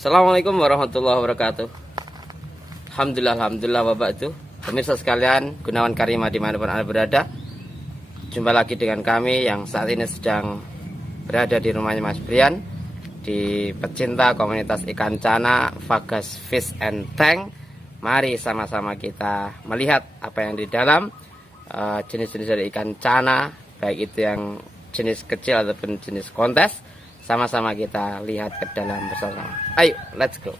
Assalamualaikum warahmatullahi wabarakatuh. Alhamdulillah Bapak itu. Pemirsa sekalian, Gunawan Karima dimanapun Anda berada, jumpa lagi dengan kami yang saat ini sedang berada di rumahnya Mas Brian, di pecinta komunitas ikan cana Fagas Fish and Tank. Mari sama-sama kita melihat apa yang di dalam jenis-jenis dari ikan cana, baik itu yang jenis kecil ataupun jenis kontes. Sama-sama kita lihat ke dalam bersama. Ayo, let's go.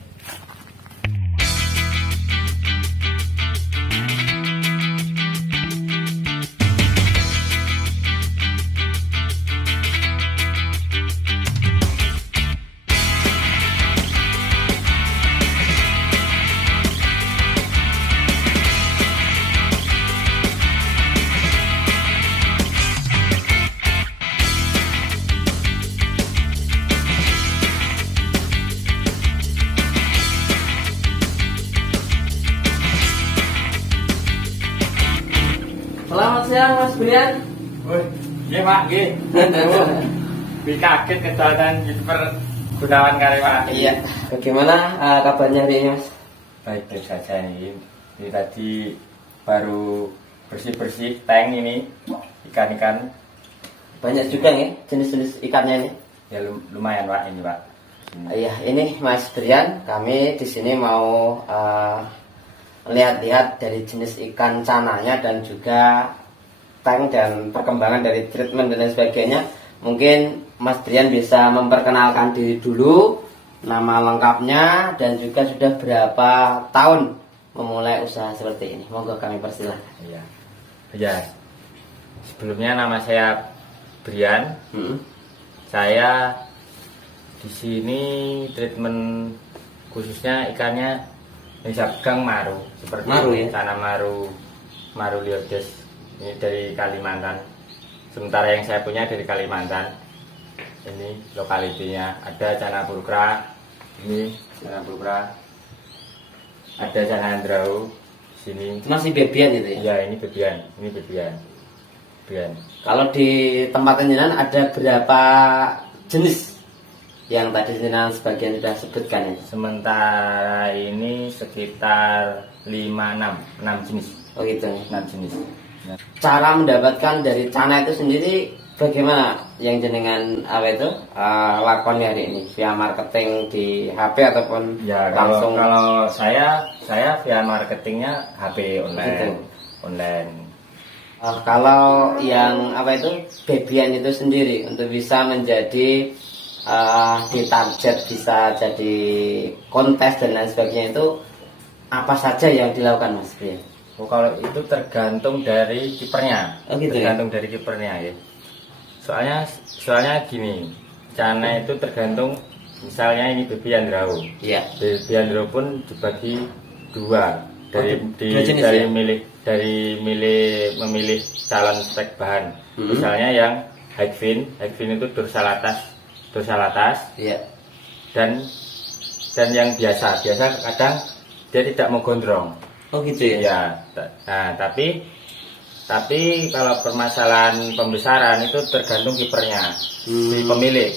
Selamat siang Mas Brian. Woi, iya Pak, iya. Kaget kedatangan youtuber Gunawan Karima. Iya. Bagaimana kabarnya hari ini Mas? Baik saja nih. Ini tadi baru bersih-bersih tank ini ikan-ikan. Banyak juga nih jenis-jenis ikannya ini. Ya lumayan Pak ini Pak. Iya, ini Mas Brian. Kami di sini mau lihat-lihat dari jenis ikan cananya dan juga tank dan perkembangan dari treatment dan lain sebagainya. Mungkin Mas Brian bisa memperkenalkan diri dulu, nama lengkapnya dan juga sudah berapa tahun memulai usaha seperti ini. Monggo kami persilahkan. Iya. Ya. Sebelumnya nama saya Brian. Saya di sini treatment khususnya ikannya bisa pegang maru seperti maru, ya? Cana maru liodes ini dari Kalimantan. Sementara yang saya punya dari Kalimantan. Ini lokalitinya. Ada Cana purkra, ini Cana purkra. Ada Cana andrau sini. Masih bebian itu ya? Iya, ini bebian. Ini bebian. Kalau di tempat jenengan ada berapa jenis yang tadi jenengan sebagian sudah sebutkan itu? Sementara ini sekitar 6 jenis. Oh gitu. 6 jenis. Cara mendapatkan dari cana itu sendiri bagaimana yang jenengan lakoni hari ini? Via marketing di HP ataupun Ya, langsung? kalau saya via marketingnya HP online. Gitu. Online. Kalau yang bebian itu sendiri untuk bisa menjadi ditarget, bisa jadi kontes dan lain sebagainya, itu apa saja yang dilakukan Mas Brian? Oh, kalau itu tergantung dari kipernya. Oh, gitu, tergantung dari kipernya ya. Soalnya gini, cana itu tergantung, misalnya ini baby andrau. Iya. Baby andrau pun dibagi dua dua jenis, dari ya? memilih calon spek bahan. Misalnya yang high fin itu dorsal atas. Iya. Dan yang biasa kadang dia tidak mau gondrong. Oh gitu ya? Ya. Nah, tapi kalau permasalahan pembesaran itu tergantung kipernya, si pemilik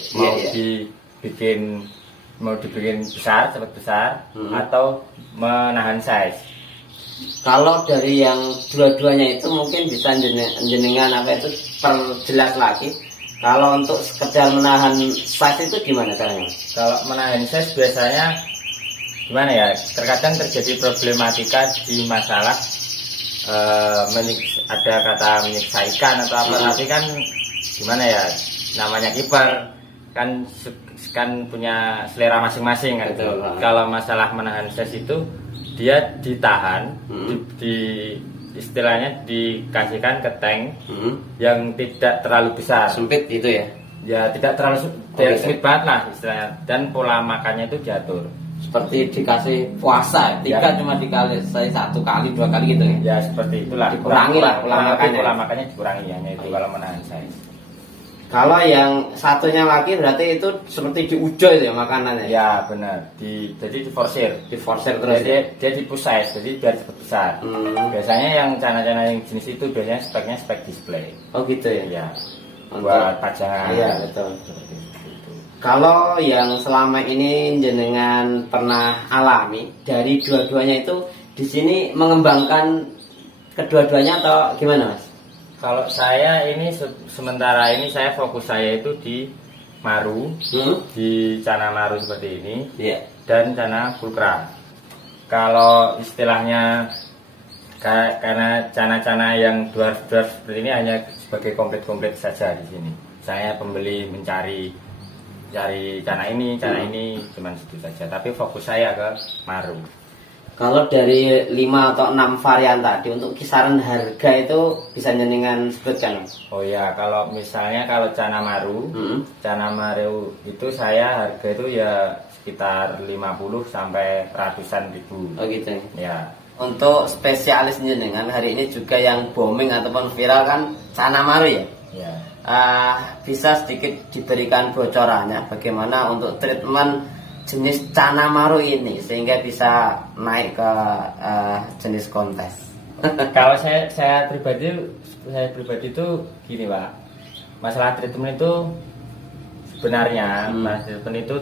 mau dibikin besar, cepat besar, atau menahan size. Kalau dari yang dua-duanya itu mungkin bisa jenengan perjelas lagi. Kalau untuk sekedar menahan size itu gimana caranya? Kalau menahan size biasanya gimana ya? Terkadang terjadi problematika di masalah ada kata menyiksa ikan atau apa, tapi kan gimana ya? Namanya kiper kan punya selera masing-masing kan. Kalau masalah menahan size itu dia ditahan, istilahnya dikasihkan ke tank yang tidak terlalu besar, sempit itu ya? Ya tidak terlalu sempit banget lah istilahnya, dan pola makannya itu diatur seperti dikasih puasa, cuma dikali saya 1 kali 2 kali gitu ya? Ya seperti itulah, dikurangi lah pola makannya dikurangi, hanya itu kalau menahan size. Kalau yang satunya lagi berarti itu seperti diujo itu ya makanannya? Ya benar, jadi diforsir terus. Dia di push size, jadi biar cepat besar. Biasanya yang cana-cana yang jenis itu biasanya speknya spek display. Oh gitu ya? Ya, buat pajangan. Iya betul. Seperti itu. Kalau yang selama ini jenengan pernah alami dari dua-duanya itu di sini mengembangkan kedua-duanya atau gimana Mas? Kalau saya ini sementara ini saya fokus saya itu di maru, di cana maru seperti ini, dan cana pulkra. Kalau istilahnya karena cana-cana yang dwarf seperti ini hanya sebagai komplit-komplit saja di sini. Saya pembeli cari cana ini cuman situ saja. Tapi fokus saya ke maru. Kalau dari 5 atau 6 varian tadi untuk kisaran harga itu bisa jenengan sebutkan? Oh ya, kalau misalnya kalau cana maru itu saya harga itu ya sekitar 50 sampai ratusan ribu. Oh gitu. Ya. Untuk spesialis jenengan hari ini juga yang booming ataupun viral kan cana maru ya? Ya. Bisa sedikit diberikan bocorannya bagaimana untuk treatment jenis cana maru ini sehingga bisa naik ke jenis kontes. Kalau saya pribadi itu gini Pak, masalah treatment itu sebenarnya treatment itu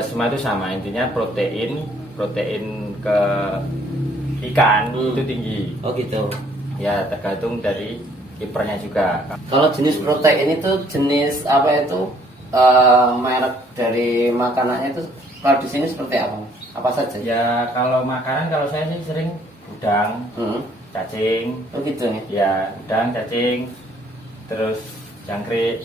semua itu sama, intinya protein ke ikan itu tinggi. Oh gitu. Ya tergantung dari kipernya juga. Kalau jenis protein itu jenis apa itu? Merek dari makanannya itu kalau di sini seperti apa? Apa saja? Ya kalau makanan kalau saya sih sering udang, cacing. Oh gitu ya? Ya udang, cacing, terus jangkrik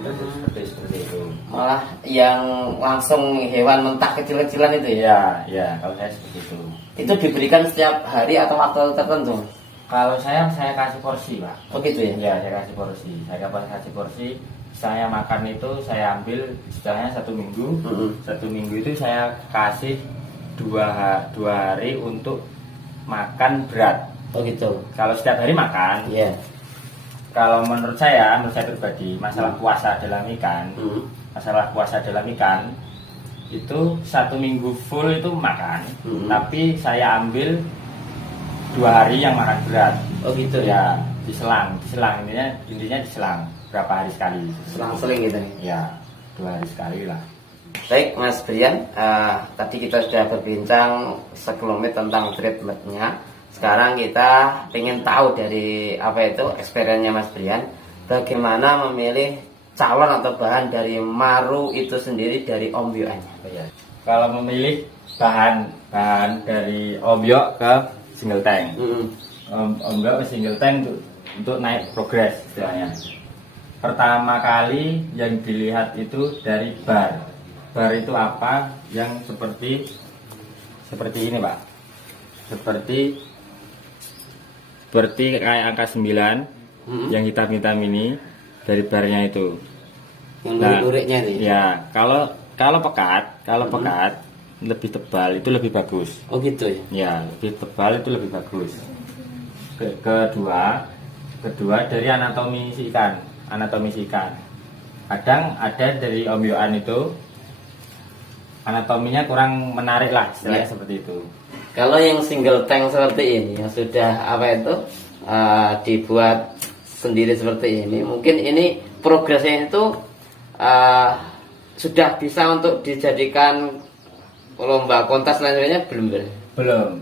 itu seperti itu. Malah yang langsung hewan mentah kecil-kecilan itu ya? Ya kalau saya seperti itu. Itu diberikan setiap hari atau waktu tertentu? Kalau saya kasih porsi Pak. Oh gitu ya? Ya saya kasih porsi. Kasih porsi. Saya makan itu saya ambil istilahnya 1 minggu. 1 minggu itu saya kasih 2 hari untuk makan berat. Oh gitu. Kalau setiap hari makan. Iya. Kalau menurut saya pribadi masalah puasa dalam ikan, itu 1 minggu full itu makan. Tapi saya ambil 2 hari yang makan berat. Oh gitu ya. Diselang intinya diselang berapa hari sekali. Selang-seling gitu nih. Ya, 2 hari sekali lah. Baik Mas Brian, tadi kita sudah berbincang sekelumit tentang treatmentnya. Sekarang kita ingin tahu dari experience-nya Mas Brian, bagaimana memilih calon atau bahan dari maru itu sendiri dari ombyoannya. Ya. Kalau memilih bahan dari ombyo ke single tank, ombyo ke single tank untuk naik progres istilahnya. Pertama kali yang dilihat itu dari bar. Bar itu apa? Yang seperti ini Pak. Seperti kayak angka 9 yang hitam-hitam ini dari barnya itu. Yang lurik-luriknya nih. Ya, kalau pekat lebih tebal itu lebih bagus. Oh gitu ya. Ya, lebih tebal itu lebih bagus. Kedua dari anatomi si ikan. Kadang ada dari ombyoan itu anatominya kurang menarik lah, istilahnya seperti itu. Kalau yang single tank seperti ini yang sudah dibuat sendiri seperti ini, mungkin ini progresnya itu sudah bisa untuk dijadikan lomba kontes lainnya belum ya? Belum.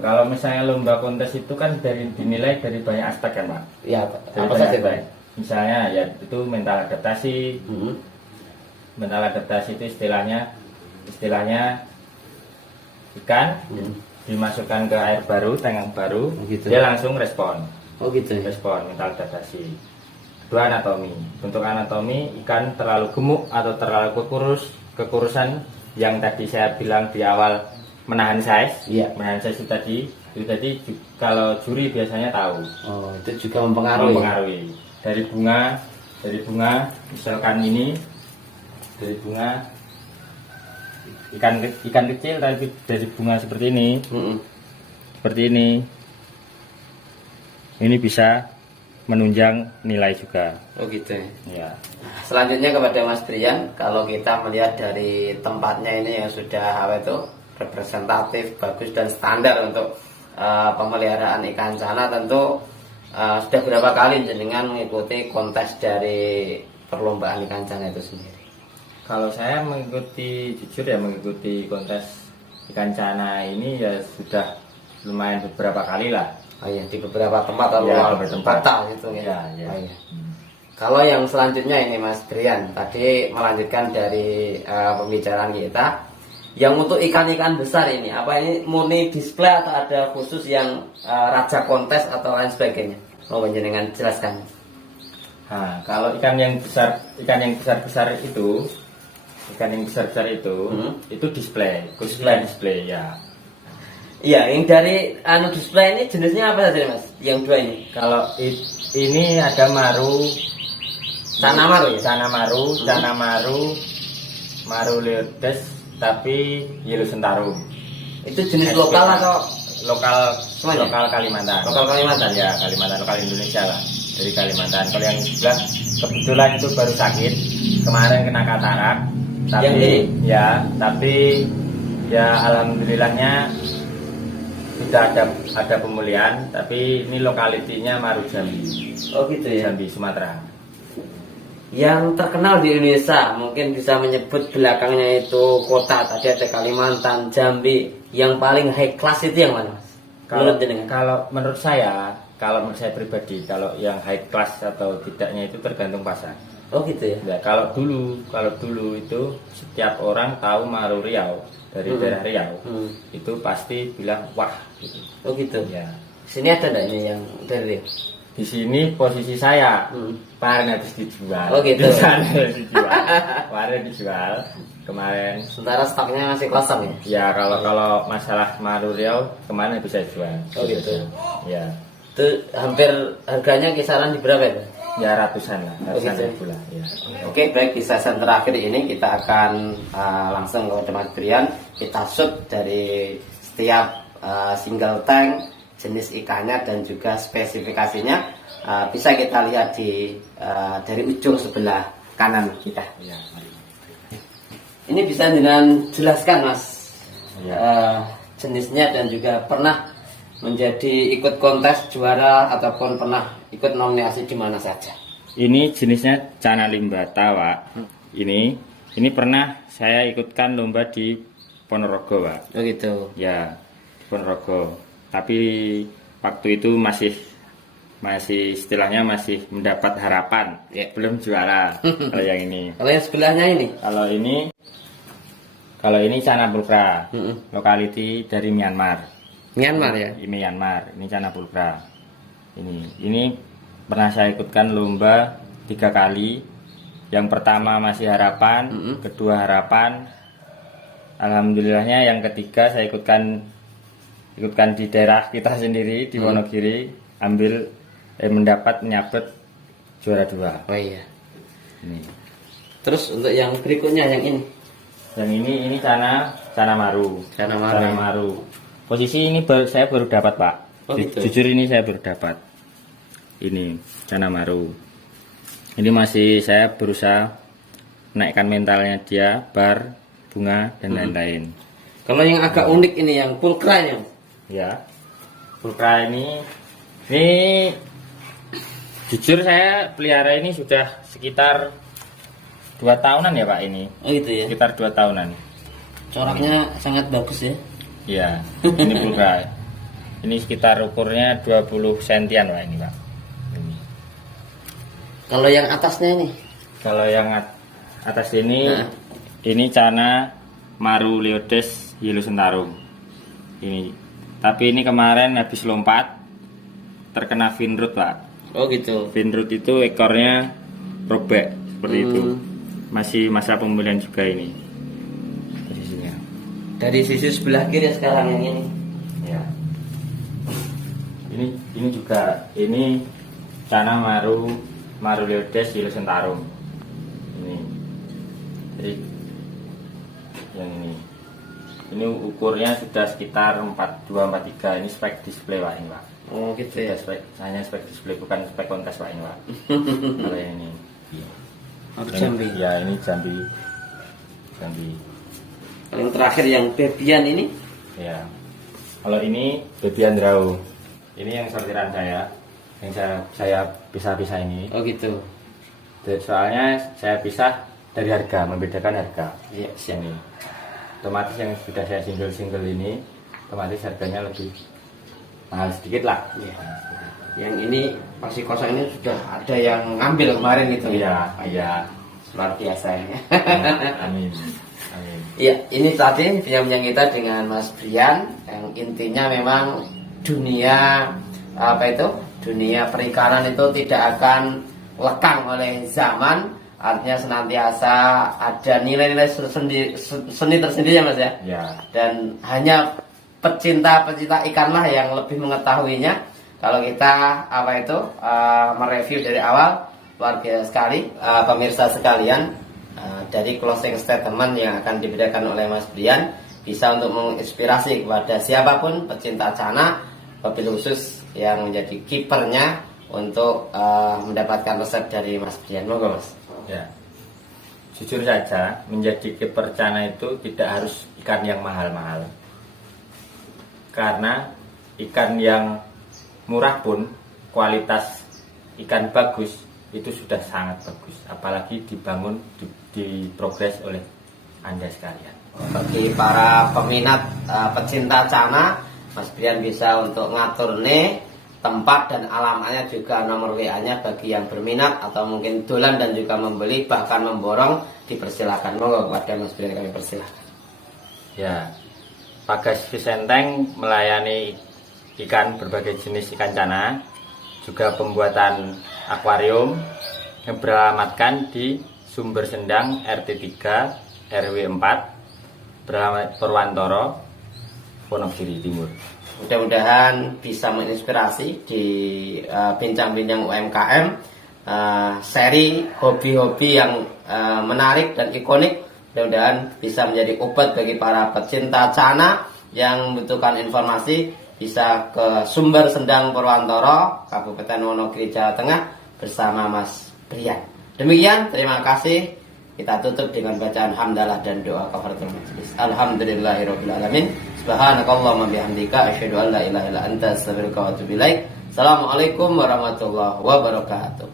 Kalau misalnya lomba kontes itu kan dinilai dari banyak aspek kan Pak? Ya, apa saja Pak? Misalnya ya itu mental adaptasi. Mental adaptasi itu istilahnya ikan dimasukkan ke air baru, tank baru, dia langsung respon. Oh gitu. Respon mental adaptasi. Kedua anatomi. Bentuk anatomi ikan terlalu gemuk atau terlalu kekurusan yang tadi saya bilang di awal menahan size. Iya. Menahan size itu tadi kalau juri biasanya tahu. Oh, itu juga mempengaruhi. Dari bunga misalkan ini dari bunga ikan kecil tapi dari bunga seperti ini. Seperti ini bisa menunjang nilai juga. Oh gitu ya. Selanjutnya kepada Mas Brian, kalau kita melihat dari tempatnya ini yang sudah representatif, bagus dan standar untuk pemeliharaan ikan cana, tentu sudah berapa kali jenengan mengikuti kontes dari perlombaan ikan cana itu sendiri? Kalau saya mengikuti, jujur ya mengikuti kontes ikan cana ini ya sudah lumayan beberapa kali lah. Oh iya, di beberapa tempat atau Ya, beberapa tempat. batal gitu ya. Ya, ya. Oh, iya. Kalau yang selanjutnya ini Mas Brian, tadi melanjutkan dari pembicaraan kita. Yang untuk ikan-ikan besar ini, apa ini murni display atau ada khusus yang raja kontes atau lain sebagainya? Mau jenengan jelaskan. Nah, kalau ikan yang besar itu, itu display, display ya. Iya, yang dari display ini jenisnya apa saja Mas? Yang dua ini? Kalau ini ada maru, Cana maru ya? cana maru leodes, tapi yellow sentarum. Itu jenis lokal atau Lokal, semuanya? lokal Kalimantan. Lokal Kalimantan? Ya, Kalimantan, lokal Indonesia lah, dari Kalimantan. Kalau yang sebelah kebetulan itu baru sakit kemarin, kena katarak. Tapi Yang ini? tapi ya alhamdulillahnya tidak ada pemulihan. Tapi ini lokalitinya Maru Jambi. Oh gitu ya. Jambi, Sumatera. Yang terkenal di Indonesia, mungkin bisa menyebut belakangnya itu kota, tadi ada Kalimantan, Jambi. Yang paling high class itu yang mana Mas? Kalau menurut saya pribadi, kalau yang high class atau tidaknya itu tergantung pasar. Oh gitu ya. Ya, kalau dulu itu setiap orang tahu Maru Riau dari daerah Riau, itu pasti bilang wah gitu. Oh gitu. Ya. Sini ada enggak ini yang dari Riau? Di sini posisi saya kemarin habis dijual. Oh gitu. Di sana kemarin dijual kemarin. Sementara stoknya masih kosong ya? Ya, kalau masalah Maru Riau kemarin habis saya jual. Oh gitu. Ya. Itu hampir harganya kisaran di berapa ya? Ya ratusan lah, ratusan gitu. ribu lah. Ya. Oke, baik, di season terakhir ini kita akan langsung ke Mas Brian. Kita shoot dari setiap single tank, jenis ikannya dan juga spesifikasinya. Bisa kita lihat dari ujung sebelah kanan kita. Ya, mari. Ini bisa dengan jelaskan Mas Ya. jenisnya dan juga pernah menjadi ikut kontes juara ataupun pernah ikut nominasi di mana saja. Ini jenisnya cana limbata, Pak. Ini pernah saya ikutkan lomba di Ponorogo, Pak. Oh gitu. Ya, di Ponorogo. Tapi waktu itu masih istilahnya masih mendapat harapan, Ya. belum juara. Kalau yang ini. Kalau yang sebelahnya ini? Kalau ini cana pulkra, lokality dari Myanmar. Myanmar ya? Ini Myanmar, ini cana pulkra. Ini pernah saya ikutkan lomba 3 kali. Yang pertama masih harapan, kedua harapan. Alhamdulillahnya yang ketiga saya ikutkan di daerah kita sendiri di Wonogiri, mendapat menyabet juara 2. Oh iya. Ini. Terus untuk yang berikutnya yang ini? Yang ini cana maru. Cana maru. Maru. Posisi ini saya baru dapat, Pak. Oh, gitu. Jujur ini saya baru dapat. Ini cana maru. Ini masih saya berusaha menaikkan mentalnya dia, bar, bunga dan lain-lain. Kalau yang agak unik ini yang pulkra ya? Ya. Pulkra ini jujur saya pelihara ini sudah sekitar 2 tahunan ya, Pak, ini. Oh gitu ya. Sekitar 2 tahunan. Coraknya sangat bagus ya. Iya, ini pulkra. Ini sekitar ukurnya 20 sentian, Pak, ini, Pak. Kalau yang atasnya ini? Kalau yang atas ini cana Maru Leodes Yellow Sentarum. Ini. Tapi ini kemarin habis lompat terkena finroot, Pak. Oh gitu. Finroot itu ekornya robek seperti itu. Masih masa pemulihan juga ini. Posisinya. Dari sisi sebelah kiri sekarang yang ini. Ya. Ini juga cana Maru Leodes Yellow Sentarum. Ini. Jadi yang ini ukurnya sudah sekitar 42-43. Ini spek display, Pak, ini, Pak. Oh gitu ya. Hanya spek display, bukan spek kontes, Pak, ini, Pak. Kalau yang ini. Jambi. Ya, ini Jambi. Yang terakhir yang bebian ini? Ya. Kalau ini baby Andrau. Ini yang sortiran saya. Yang saya pisah-pisah ini. Oh gitu. Soalnya saya pisah dari harga, membedakan harga. Iya, siap. Ini otomatis yang sudah saya single ini otomatis harganya lebih mahal sedikit lah. Iya. Yang ini masih kosong ini sudah ada yang ngambil kemarin itu. Iya, iya. Luar biasa ini. Amin. Amin. Iya, ini tadi bincang-bincang kita dengan Mas Brian yang intinya memang dunia dunia perikanan itu tidak akan lekang oleh zaman, artinya senantiasa ada nilai-nilai seni tersendiri ya Mas ya. Ya. Dan hanya pecinta ikanlah yang lebih mengetahuinya. Kalau kita mereview dari awal, luar biasa sekali pemirsa sekalian. Dari closing statement yang akan diberikan oleh Mas Brian bisa untuk menginspirasi kepada siapapun pecinta cana, wabil khusus yang menjadi kipernya untuk mendapatkan resep dari Mas Brian. Moga Mas. Ya. Jujur saja, menjadi kiper cana itu tidak harus ikan yang mahal-mahal. Karena ikan yang murah pun kualitas ikan bagus itu sudah sangat bagus, apalagi dibangun diprogres oleh Anda sekalian. Bagi para peminat pecinta cana, Mas Brian bisa untuk ngatur tempat dan alamatnya, juga nomor WA-nya bagi yang berminat atau mungkin dolan dan juga membeli bahkan memborong, dipersilakan. Monggo kepada Mas Brian kami persilakan. Ya, Pagas Fish and Tank melayani ikan berbagai jenis ikan cana, juga pembuatan akuarium yang beralamatkan di Sumber Sendang RT 3 RW 4 Purwantoro, Wonogiri Timur. Mudah-mudahan bisa menginspirasi di bincang-bincang UMKM, seri hobi-hobi yang menarik dan ikonik. Mudah-mudahan bisa menjadi obat bagi para pecinta cana yang membutuhkan informasi, bisa ke Sumber Sendang Purwantoro, Kabupaten Wonogiri, Jawa Tengah bersama Mas Brian. Demikian, terima kasih. Kita tutup dengan bacaan hamdalah dan doa kafaratul majlis. Alhamdulillahirabbil alamin. Subhanakallahumma bihamdika asyhadu an la ilaha illa anta astaghfiruka wa atubu ilaik. Assalamualaikum warahmatullahi wabarakatuh.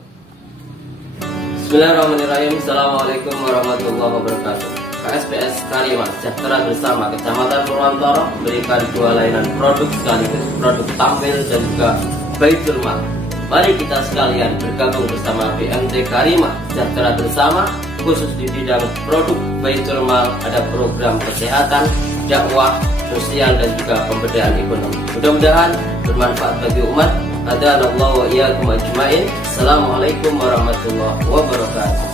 Bismillahirrahmanirrahim. Assalamualaikum warahmatullahi wabarakatuh. KSPS Kalimas Sejahtera Bersama Kecamatan Purwantoro memberikan 2 layanan produk sekaligus produk tampil dan juga Baitul Mal. Mari kita sekalian bergabung bersama BMT Kalimas Sejahtera Bersama, khusus di bidang produk Baitul Mal. Ada program kesehatan, dakwah, sosial dan juga pemberdayaan ekonomi. Mudah-mudahan bermanfaat bagi umat. Hadanallahu wa iyyakum ajmain. Assalamualaikum warahmatullahi wabarakatuh.